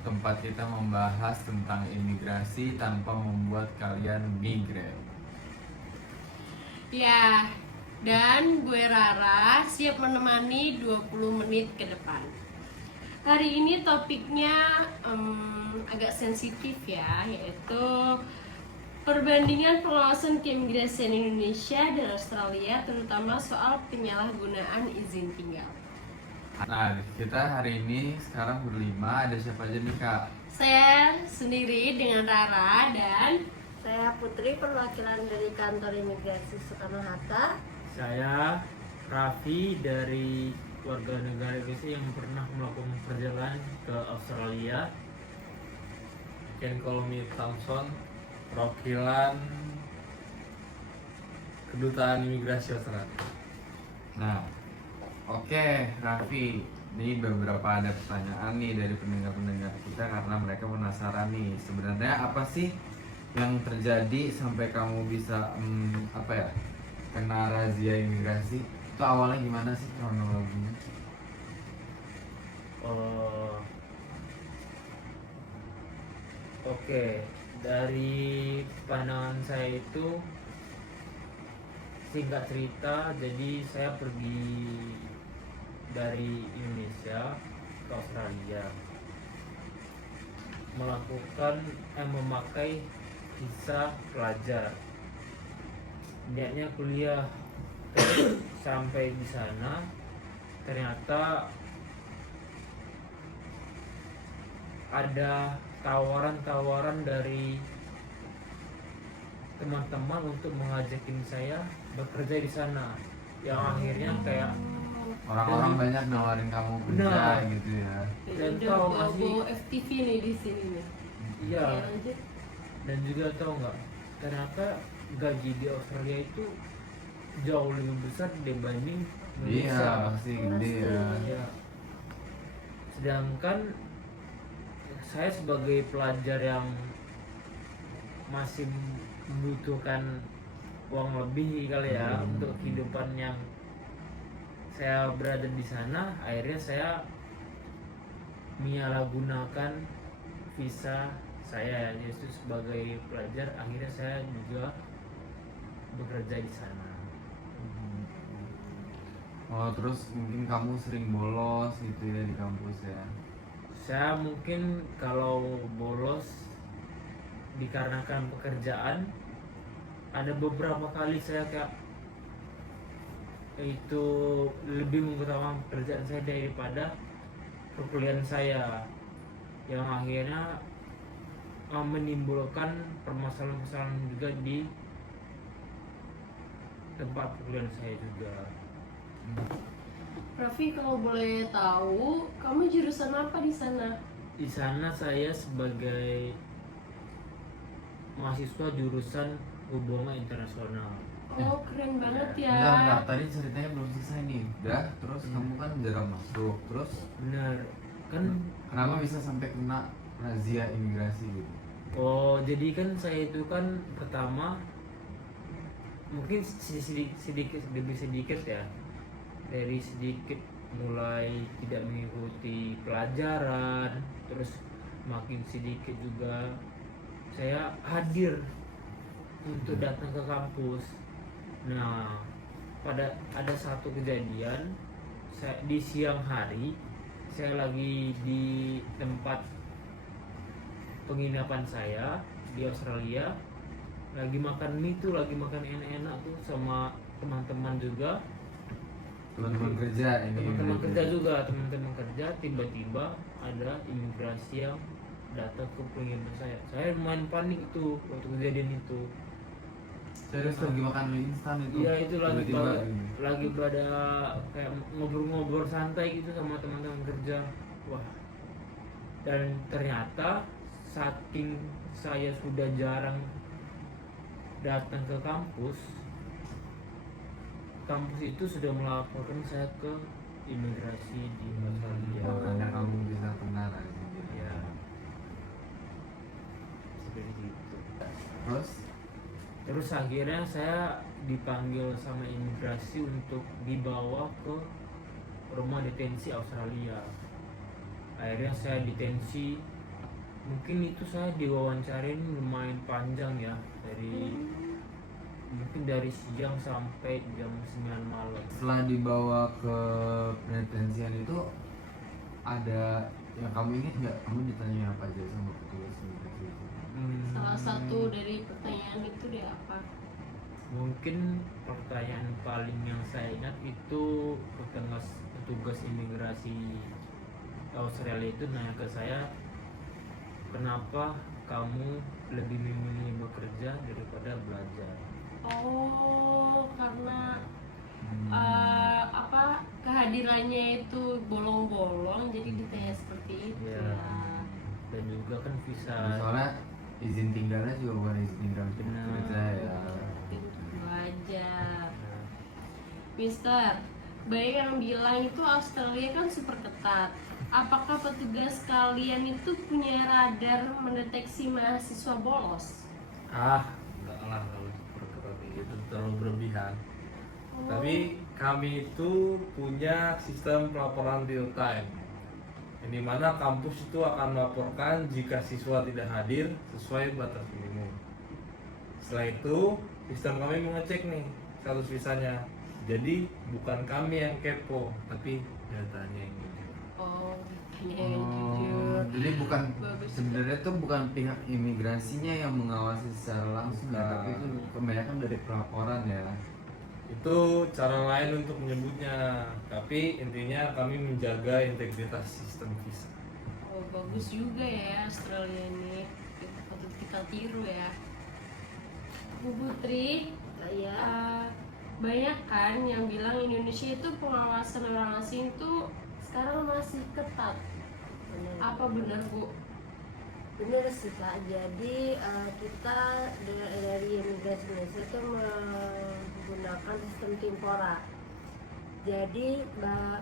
tempat kita membahas tentang imigrasi tanpa membuat kalian migran. Ya, dan gue Rara siap menemani 20 menit ke depan. Hari ini topiknya agak sensitif ya, yaitu perbandingan pengawasan keimigrasian Indonesia dan Australia, terutama soal penyalahgunaan izin tinggal. Nah, kita hari ini sekarang berlima, ada siapa aja nih Kak? Saya sendiri dengan Rara dan saya Putri, perwakilan dari kantor imigrasi Soekarno-Hatta. Saya Raffi dari warga negara Indonesia yang pernah melakukan perjalanan ke Australia. Dan Kolomia Thompson, perwakilan Kedutaan Imigrasi Australia. Nah, oke, Raffi, ini beberapa ada pertanyaan nih dari pendengar-pendengar kita karena mereka penasaran nih sebenarnya apa sih yang terjadi sampai kamu bisa kena razia imigrasi. Itu awalnya gimana sih kronologinya? Oke, dari pandangan saya itu singkat cerita, jadi saya pergi dari Indonesia ke Australia memakai visa pelajar, niatnya kuliah. Terus sampai di sana ternyata ada tawaran dari teman-teman untuk mengajakin saya bekerja di sana, yang akhirnya kayak Orang-orang banyak nawarin kamu kerja Nah. gitu ya. Dan Udah tahu nggak sih? bawa FTV nih di sini nih. Iya, Ya, lanjut. dan juga tahu nggak, ternyata gaji di Australia itu jauh lebih besar dibanding Iya, Indonesia. pasti gede ya. Ya. Sedangkan saya sebagai pelajar yang masih membutuhkan uang lebih kali ya untuk kehidupan yang saya berada di sana, akhirnya saya menyalahgunakan visa saya yaitu sebagai pelajar. Akhirnya saya juga bekerja di sana. Oh, terus mungkin kamu sering bolos gitu ya di kampus ya. Saya mungkin kalau bolos dikarenakan pekerjaan, ada beberapa kali saya itu lebih mengutamakan pekerjaan saya daripada perkuliahan saya, yang akhirnya menimbulkan permasalahan-permasalahan juga di tempat perkuliahan saya juga. Raffi, kalau boleh tahu, kamu jurusan apa di sana? Di sana saya sebagai mahasiswa jurusan hubungan internasional. Oh, keren banget ya. Bentar, tadi ceritanya belum selesai nih. Udah, terus kamu kan jarang masuk. Terus Benar kan? kenapa bisa sampai kena razia imigrasi gitu? Oh, jadi kan saya itu kan pertama mungkin sedikit demi sedikit ya, dari sedikit mulai tidak mengikuti pelajaran, terus makin sedikit juga saya hadir untuk datang ke kampus. Nah, ada satu kejadian, di siang hari saya lagi di tempat penginapan saya di Australia, lagi makan mie tuh, lagi makan enak-enak tuh sama teman-teman juga. Teman-teman kerja ini. Teman-teman kerja juga, teman-teman kerja, tiba-tiba ada imigrasi yang datang ke penginapan saya. Saya lumayan panik itu waktu kejadian itu. Serius lagi makan mie instan itu? Iya, itu Tiba-tiba ini. lagi pada kayak ngobrol-ngobrol santai gitu sama teman-teman kerja. Wah, dan ternyata saking saya sudah jarang datang ke kampus itu sudah melaporkan saya ke imigrasi di Australia. Makanya kamu bisa kena razia. Ya, seperti itu. Terus akhirnya saya dipanggil sama imigrasi untuk dibawa ke rumah detensi Australia. Akhirnya saya detensi Mungkin itu saya diwawancarin lumayan panjang ya, dari mungkin dari siang sampai jam 9 malam. Setelah dibawa ke penelitian itu ada yang kamu ingat nggak, kamu ditanya apa aja sama petugas imigrasi itu? Salah satu dari pertanyaan itu dia apa? Mungkin pertanyaan paling yang saya ingat itu petugas imigrasi Australia itu nanya ke saya, kenapa kamu lebih memilih bekerja daripada belajar? Oh, karena kehadirannya itu bolong-bolong, jadi ditanya seperti itu Ya. ya. Dan juga kan visa. Soalnya izin tinggalnya juga bukan izin tinggal untuk Benar. bekerja ya. Untuk belajar. Mister, banyak yang bilang itu Australia kan super ketat. Apakah petugas kalian itu punya radar mendeteksi mahasiswa bolos? Enggak lah kalau seperti itu terlalu berlebihan. Tapi kami itu punya sistem pelaporan real time, yang dimana kampus itu akan melaporkan jika siswa tidak hadir sesuai batas minimum. Setelah itu sistem kami mengecek nih status visanya. Jadi bukan kami yang kepo, tapi datanya yang jujur. Oh, ditanya yang jujur. Jadi bukan Bagus. sebenarnya tuh bukan pihak imigrasinya yang mengawasi secara langsung ya, Bukan. tapi itu kebanyakan dari pelaporan ya. Itu cara lain untuk menyebutnya, tapi intinya kami menjaga integritas sistem visa. Oh, bagus juga ya Australia ini. Itu patut kita tiru ya. Bu Putri, banyak kan yang bilang Indonesia itu pengawasan orang asing tuh sekarang masih ketat. Apa benar, Bu? Bener sih Kak, jadi kita dari imigrasi Indonesia itu menggunakan sistem Timpora. Jadi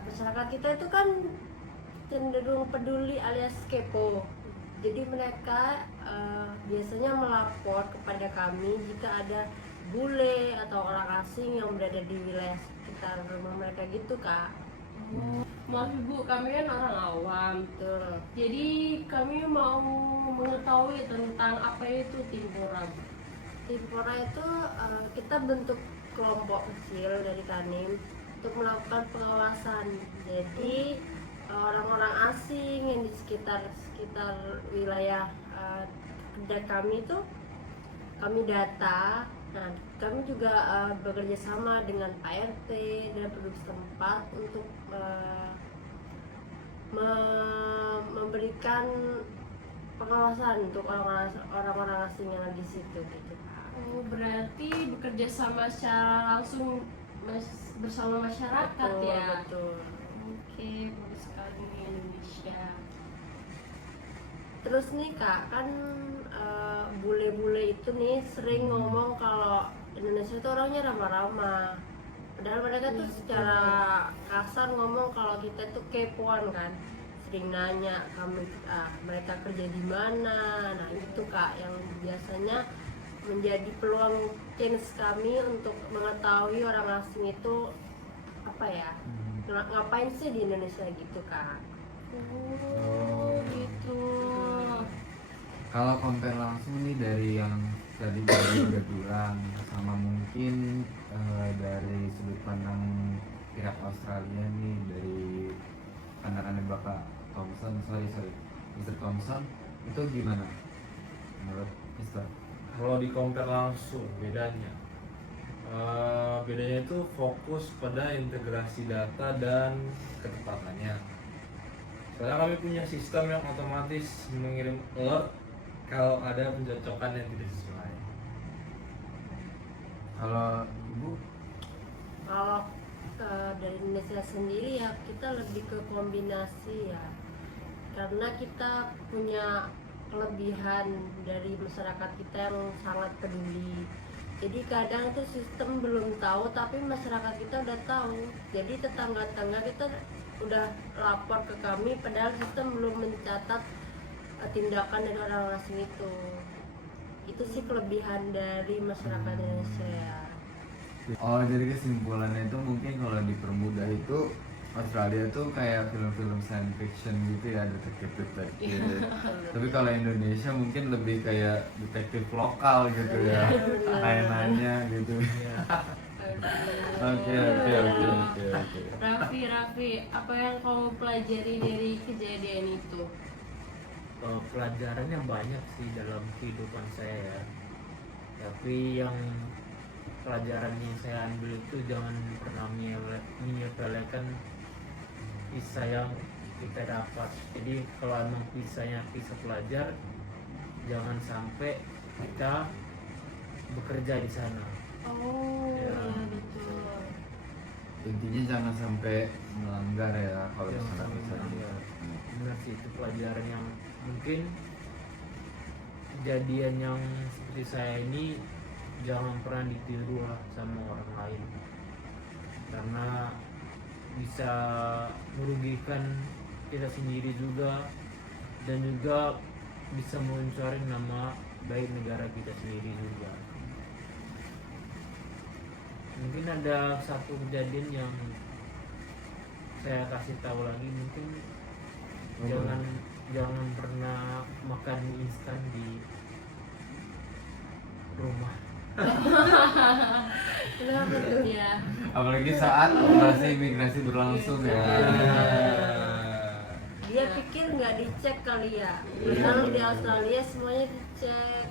masyarakat kita itu kan cenderung peduli alias kepo. Jadi mereka biasanya melapor kepada kami jika ada bule atau orang asing yang berada di wilayah sekitar rumah mereka gitu Kak. Maaf Ibu, kami kan orang awam. Betul. Jadi kami mau mengetahui tentang apa itu Timpora. Timpora itu kita bentuk kelompok kecil dari Kanim untuk melakukan pengawasan. Jadi orang-orang asing yang di sekitar wilayah kerja kami itu kami data. Nah, kami juga bekerja sama dengan Pak RT dan penduduk setempat untuk memberikan pengawasan untuk orang-orang asing yang ada di situ gitu. Oh, berarti bekerja sama secara langsung bersama masyarakat Betul, ya. betul. Oke, bagus sekali di Indonesia. Terus nih Kak, kan bule-bule itu nih sering ngomong kalau Indonesia itu orangnya ramah-ramah. Padahal mereka tuh secara kasar ngomong kalau kita tuh kepoan kan. Sering nanya mereka kerja di mana. Nah, itu Kak yang biasanya menjadi peluang chance kami untuk mengetahui orang asing itu apa ya? Ngapain sih di Indonesia gitu Kak. Oh, gitu. Kalau compare langsung nih dari yang tadi Bapak udah bilang sama mungkin dari sudut pandang pihak Australia nih, dari pandangannya Bapak Thompson, Mr. Thompson, itu gimana menurut Mr.? Kalau di compare langsung bedanya itu fokus pada integrasi data dan ketepatannya. Sekarang kami punya sistem yang otomatis mengirim alert kalau ada pencocokan yang tidak sesuai. Kalau Ibu? Kalau dari Indonesia sendiri ya kita lebih ke kombinasi ya, karena kita punya kelebihan dari masyarakat kita yang sangat peduli. Jadi kadang tuh sistem belum tahu tapi masyarakat kita udah tahu. Jadi tetangga-tetangga kita udah lapor ke kami padahal sistem belum mencatat tindakan dari orang asing itu. Itu sih kelebihan dari masyarakat Indonesia ya. Oh, jadi kesimpulannya itu mungkin kalau dipermudah itu Australia tuh kayak film-film science fiction gitu ya, detektif-detektif. Tapi kalau Indonesia mungkin lebih kayak detektif lokal gitu ya, kayak nanya gitu. Iya. Oke. Raffi, apa yang kamu pelajari dari kejadian itu? Pelajarannya banyak sih dalam kehidupan saya ya. Tapi yang pelajaran yang saya ambil itu jangan pernah menyepelekan kisah yang kita dapat. Jadi kalau emang kisahnya kisah pelajar, jangan sampai kita bekerja di sana. Oh, Ya. ya betul. Intinya jangan sampai melanggar ya kalau Jangan misalnya sampai misalnya. melanggar. Benar sih, itu pelajaran yang mungkin kejadian yang seperti saya ini jangan pernah ditiru lah sama orang lain, karena bisa merugikan kita sendiri juga, dan juga bisa mencoreng nama baik negara kita sendiri juga. Mungkin ada satu kejadian yang saya kasih tahu lagi, mungkin jangan pernah makan mie instan di rumah. Kenapa tuh? Ya. Apalagi saat operasi imigrasi berlangsung ya. Dia pikir nggak dicek kali ya. Kalau di Australia semuanya dicek.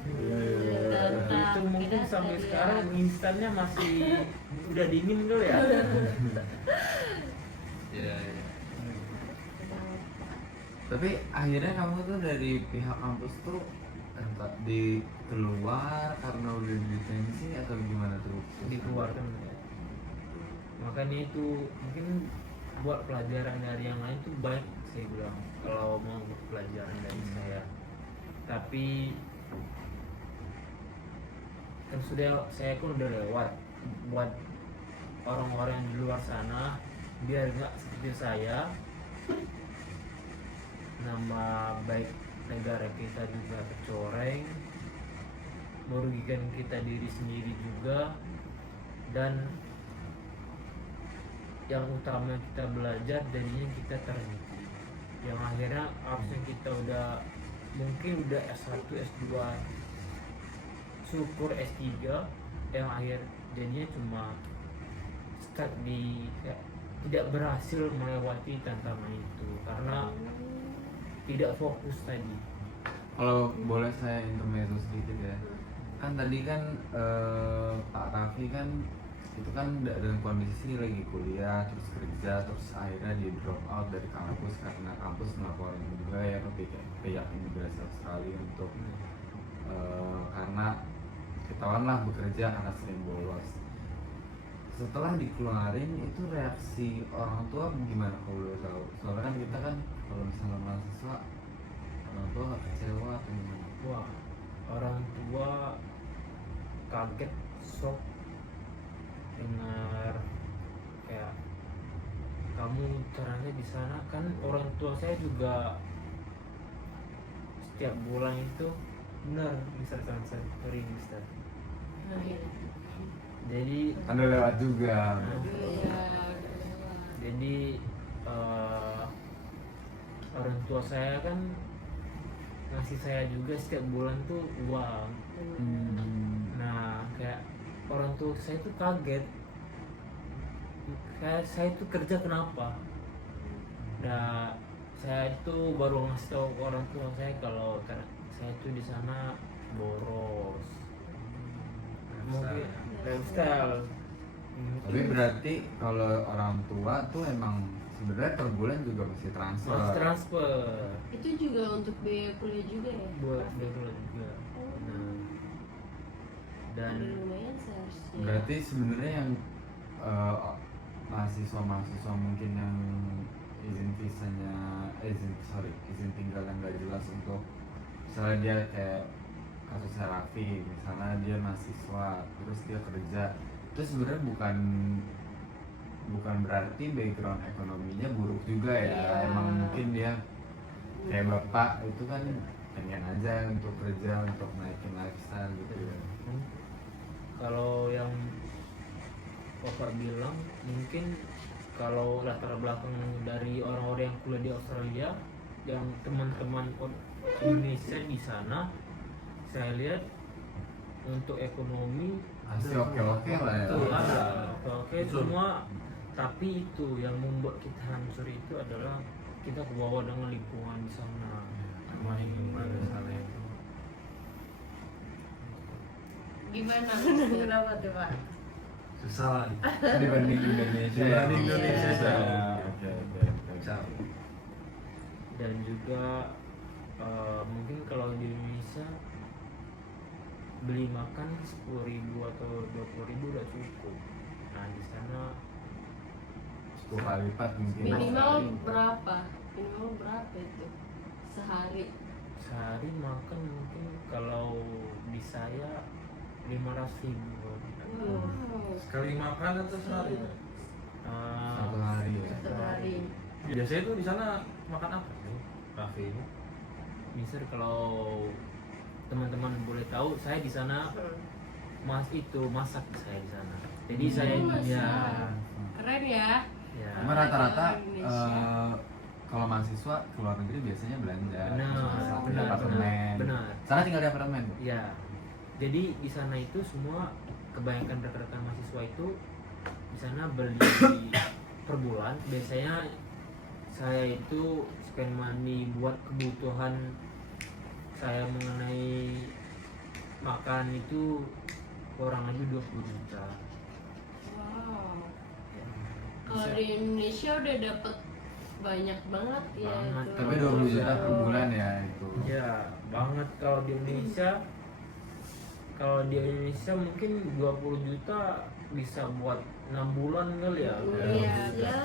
Itu mungkin sampai sekarang mie instannya masih udah dingin kali ya. Iya. Tapi akhirnya kamu tuh dari pihak kampus tuh entah di keluar karena udah detensi atau gimana tuh? Dikeluarkan ya. Makanya itu mungkin buat pelajaran dari yang lain tuh baik, saya bilang, kalau mau pelajaran dari saya. Tapi kan saya pun udah lewat, buat orang-orang di luar sana biar nggak seperti saya, nama baik negara kita juga tercoreng, merugikan kita diri sendiri juga, dan yang utama kita belajar jadinya kita terhenti, yang akhirnya harusnya kita mungkin udah S1, S2, syukur S3, yang akhir jadinya cuma stuck tidak berhasil melewati tantangan itu karena tidak fokus tadi. Kalau boleh saya intermezzo sedikit ya, kan tadi kan Pak Raffi kan itu kan dalam kondisi lagi kuliah terus kerja terus akhirnya di drop out dari kampus karena kampus melaporkan juga ya ke pihak imigrasi Australia untuk karena ketahuan lah bekerja karena sering bolos. Setelah dikeluarin itu reaksi orang tua gimana kalau boleh tahu? Soalnya kan kita kan kalau misalnya mahasiswa orang tua nggak kecewa atau gimana? Wah, orang tua kaget, shock dengar kayak kamu caranya di sana. Kan orang tua saya juga setiap bulan itu benar bisa transfer Mister. Jadi Anda lewat juga. Iya. jadi orang tua saya kan ngasih saya juga setiap bulan tuh uang. Nah, kayak orang tua saya tuh kaget, kayak saya tuh kerja kenapa. Nah, saya itu baru ngasih tahu ke orang tua saya kalau karena saya tuh di sana boros, mungkin lifestyle. Tapi berarti kalau orang tua tuh emang sebenarnya per bulan juga mesti transfer. Harus transfer Itu juga untuk biaya kuliah juga ya? buat dulu juga. Nah, dan Lumayan seharusnya. Berarti sebenarnya yang mahasiswa mungkin yang izin tinggal yang nggak jelas untuk misalnya dia kayak kasusnya Raffi, misalnya dia mahasiswa terus dia kerja, itu sebenarnya bukan berarti background ekonominya buruk juga ya. Iya. Emang mungkin dia kayak bapak itu kan pengen aja untuk kerja untuk naikin lifestyle gitu ya. kalau yang Bapak bilang mungkin kalau latar belakang dari orang-orang yang kuliah di Australia, yang teman-teman Indonesia di sana, saya lihat untuk ekonomi Masih oke-oke lah ya. Betul, ada oke Betul. semua, tapi itu yang membuat kita hancur itu adalah kita kebawa dengan lingkungan di sana. main di sana itu. Gimana? Kenapa tuh Pak? Susah lah. Dibanding Indonesia. Dibanding Indonesia, Iya. jauh. Oke, oke, oke. Jauh. Dan juga mungkin kalau di Indonesia beli makan 10.000 atau 20.000 udah cukup. Nah di sana 10 kali lipat mungkin. Minimal berapa? Minimal berapa itu sehari? sehari makan mungkin kalau di saya 500.000. Wow. Sekali makan atau sehari? Satu hari ya. Satu hari. Biasanya tuh di sana makan apa sih? Raffi ini? Misal kalau teman-teman boleh tahu, saya di sana masak saya di sana. Jadi saya masak. ya Keren ya. ya Cuma rata-rata Indonesia. kalau mahasiswa ke luar negeri biasanya belanja. Benar, Masak di benar, apartemen. benar. Sana tinggal di apartemen. Bu? ya. Jadi di sana itu semua kebanyakan rekan-rekan mahasiswa itu di sana beli per bulan. Biasanya saya itu spend money buat kebutuhan saya mengenai makan itu kurang lebih 20 juta. Wow. Kalau di Indonesia udah dapet banyak banget ya Banget. itu. Tapi 20 juta per bulan ya itu. Ya banget kalau di Indonesia. Kalau di Indonesia mungkin 20 juta bisa buat 6 bulan kali ya. Indonesia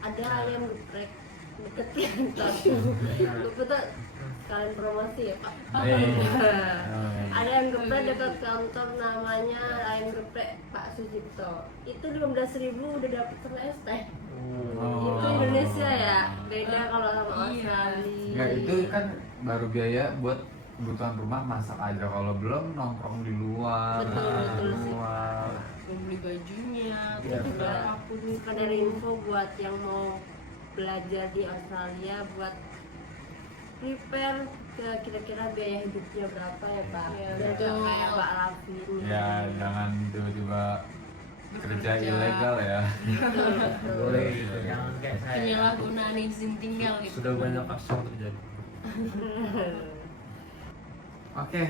ada ayam geprek deket kantor. Lupa tuh kalian promosi ya Pak. Ada yang geprek dekat kantor namanya ayam geprek Pak Sucipto. Itu 15.000 udah dapet sama es teh. Oh. Itu Indonesia ya, beda kalau sama Iya. Australia. Enggak, itu kan baru biaya buat kebutuhan rumah masak aja, kalau belum nongkrong di luar. Betul, betul sih. Luar. Beli bajunya, Iya, terus Juga apapun itu. sekedar info buat yang mau belajar di Australia, buat prepare ke kira-kira biaya hidupnya berapa ya Pak? Iya, Biar betul. nggak kayak Pak Raffi ini. Ya, jangan tiba-tiba kerja ilegal ya. Betul, betul. Boleh gitu, jangan kayak saya. Penyalahgunaan izin tinggal gitu. Sudah banyak kasus yang terjadi. Oke,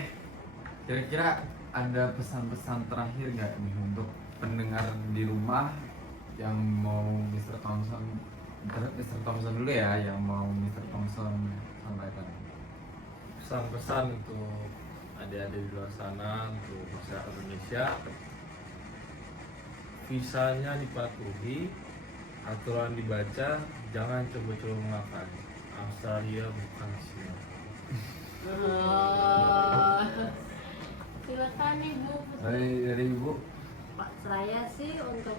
kira-kira ada pesan-pesan terakhir nggak nih untuk pendengar di rumah yang mau Mr. Thompson, Mr. Thompson dulu ya, yang mau Mr. Thompson sampaikan. Pesan-pesan untuk adik-adik di luar sana, untuk masyarakat Indonesia, visanya dipatuhi, aturan dibaca, jangan coba-coba makan. Australia bukan Singapura. Oh. Silakan Ibu. Dari Ibu. Pak, saya sih untuk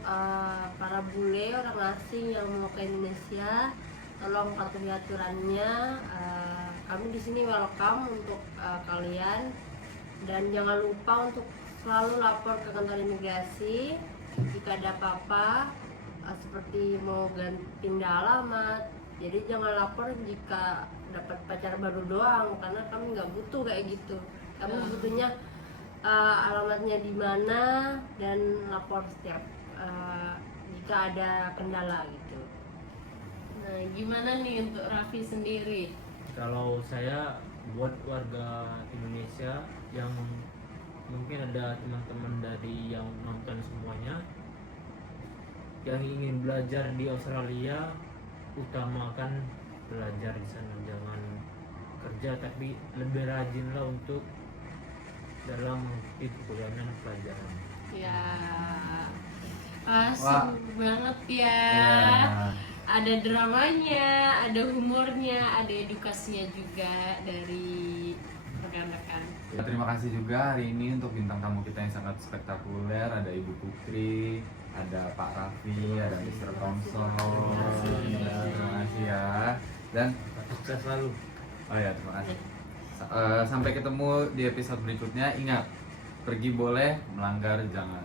para bule orang asing yang mau ke Indonesia, tolong patuhi aturannya. Kami di sini welcome untuk kalian, dan jangan lupa untuk selalu lapor ke kantor imigrasi jika ada apa-apa, seperti mau pindah alamat. Jadi jangan lapor jika dapat pacar baru doang, karena kami nggak butuh kayak gitu. Kami butuhnya alamatnya di mana dan lapor setiap jika ada kendala gitu. Nah, gimana nih untuk Raffi sendiri? Kalau saya buat warga Indonesia yang mungkin ada teman-teman dari yang nonton semuanya yang ingin belajar di Australia, utamakan belajar di sana, jangan kerja, tapi lebih rajinlah untuk dalam mengikuti perjalanan pelajaran. Ya, asik Wah. banget ya. Ya. Ada dramanya, ada humornya, ada edukasinya juga dari rekan-rekan. Ya, terima kasih juga hari ini untuk bintang tamu kita yang sangat spektakuler. Ada Ibu Putri, ada Pak Raffi, ada Mr. Thompson. Terima kasih ya. Dan Sukses selalu. oh ya, terima kasih. Sampai ketemu di episode berikutnya. Ingat, pergi boleh, melanggar jangan.